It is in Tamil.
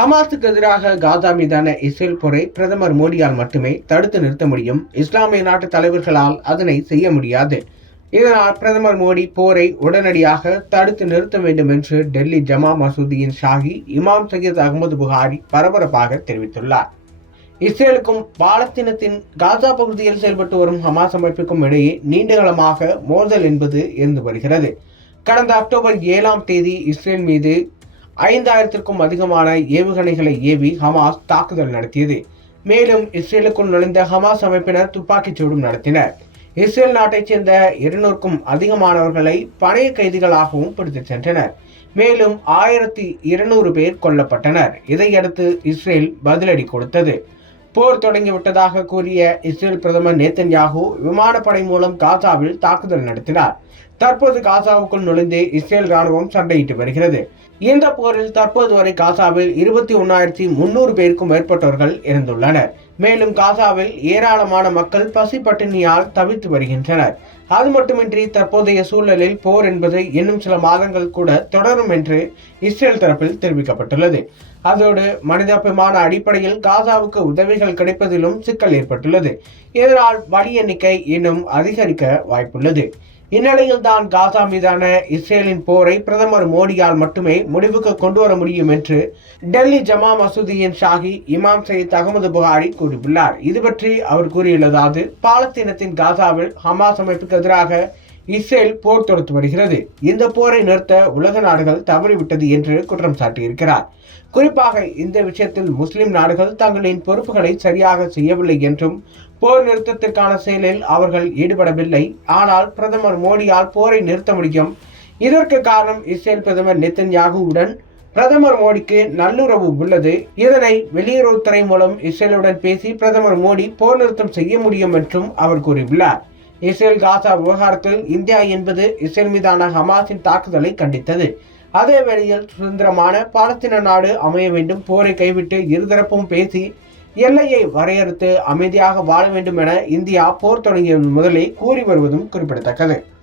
ஹமாஸுக்கு எதிராக காசா மீதான இஸ்ரேல் போரை பிரதமர் மோடியால் மட்டுமே தடுத்து நிறுத்த முடியும். இஸ்லாமிய நாட்டு தலைவர்களால் அதனை செய்ய முடியாது. இதனால் பிரதமர் மோடி போரை உடனடியாக தடுத்து நிறுத்த வேண்டும் என்று டெல்லி ஜமா மசூதியின் ஷாஹி இமாம் சையத் அகமது புகாரி பரபரப்பாக தெரிவித்துள்ளார். இஸ்ரேலுக்கும் பாலஸ்தீனத்தின் காசா பகுதியில் செயல்பட்டு வரும் ஹமாஸ் அமைப்புக்கும் இடையே நீண்டகாலமாக மோதல் என்பது இருந்து வருகிறது. கடந்த அக்டோபர் ஏழாம் தேதி இஸ்ரேல் மீது ஐந்தாயிரத்திற்கும் அதிகமான ஏவுகணைகளை ஏவி ஹமாஸ் தாக்குதல் நடத்தியது. மேலும் இஸ்ரேலுக்குள் நுழைந்த ஹமாஸ் அமைப்பினர் துப்பாக்கிச் சூடும் நடத்தினர். இஸ்ரேல் நாட்டைச் சேர்ந்த இருநூறுக்கும் அதிகமானவர்களை பணைய கைதிகளாகவும் பிடித்துச் சென்றனர். மேலும் ஆயிரத்தி இருநூறு பேர் கொல்லப்பட்டனர். இதையடுத்து இஸ்ரேல் பதிலடி கொடுத்தது. போர் தொடங்கிவிட்டதாக கூறிய இஸ்ரேல் பிரதமர் நேத்தன்யாகு விமானப்படை மூலம் காசாவில் தாக்குதல் நடத்தினார். தற்போது காசாவுக்குள் நுழைந்து இஸ்ரேல் ராணுவம் சண்டையிட்டு வருகிறது. இந்த போரில் தற்போது வரை காசாவில் இருபத்தி ஒன்னாயிரத்தி முன்னூறு பேருக்கும் மேற்பட்டவர்கள் இறந்துள்ளனர். மேலும் காசாவில் ஏராளமான மக்கள் பசி பட்டினியால் தவித்து வருகின்றனர். அது மட்டுமின்றி தற்போதைய சூழலில் போர் என்பது இன்னும் சில மாதங்கள் கூட தொடரும் என்று இஸ்ரேல் தரப்பில் தெரிவிக்கப்பட்டுள்ளது. அதோடு மனிதாபிமான அடிப்படையில் காசாவுக்கு உதவிகள் கிடைப்பதிலும் சிக்கல் ஏற்பட்டுள்ளது. இதனால் வழி எண்ணிக்கை இன்னும் அதிகரிக்க வாய்ப்புள்ளது. இந்நிலையில் தான் காசா மீதான இஸ்ரேலின் போரை பிரதமர் மோடியால் மட்டுமே முடிவுக்கு கொண்டு வர முடியும் என்று டெல்லி ஜமா மசூதியின் ஷாஹி இமாம் சயித் அகமது புகாரி கூறியுள்ளார். இது பற்றி அவர் கூறியுள்ளதாவது பாலஸ்தீனத்தின் காசாவில் ஹமாஸ் அமைப்புக்கு எதிராக இஸ்ரேல் போர் தொடுத்து வருகிறது. இந்த போரை நிறுத்த உலக நாடுகள் தவறிவிட்டது என்று குற்றம் சாட்டியிருக்கிறார். குறிப்பாக இந்த விஷயத்தில் முஸ்லிம் நாடுகள் தங்களின் பொறுப்புகளை சரியாக செய்யவில்லை என்றும் போர் நிறுத்தத்திற்கான செயலில் அவர்கள் ஈடுபடவில்லை. ஆனால் பிரதமர் மோடியால் போரை நிறுத்த முடியும். இதற்கு காரணம் இஸ்ரேல் பிரதமர் நெத்தன்யாகுவுடன் பிரதமர் மோடிக்கு நல்லுறவு உள்ளது. இதனை வெளியுறவுத்துறை மூலம் இஸ்ரேலுடன் பேசி பிரதமர் மோடி போர் நிறுத்தம் செய்ய முடியும் என்றும் அவர் கூறியுள்ளார். இஸ்ரேல் காசா விவகாரத்தில் இந்தியா என்பது இஸ்ரேல் மீதான ஹமாஸின் தாக்குதலை கண்டித்தது. அதே வேளையில் சுதந்திரமான பாலஸ்தீன நாடு அமைய வேண்டும் போரை கைவிட்டு இருதரப்பும் பேசி எல்லையை வரையறுத்து அமைதியாக வாழ வேண்டும் என இந்தியா போர் தொடங்கிய முதலே கூறி வருவதும் குறிப்பிடத்தக்கது.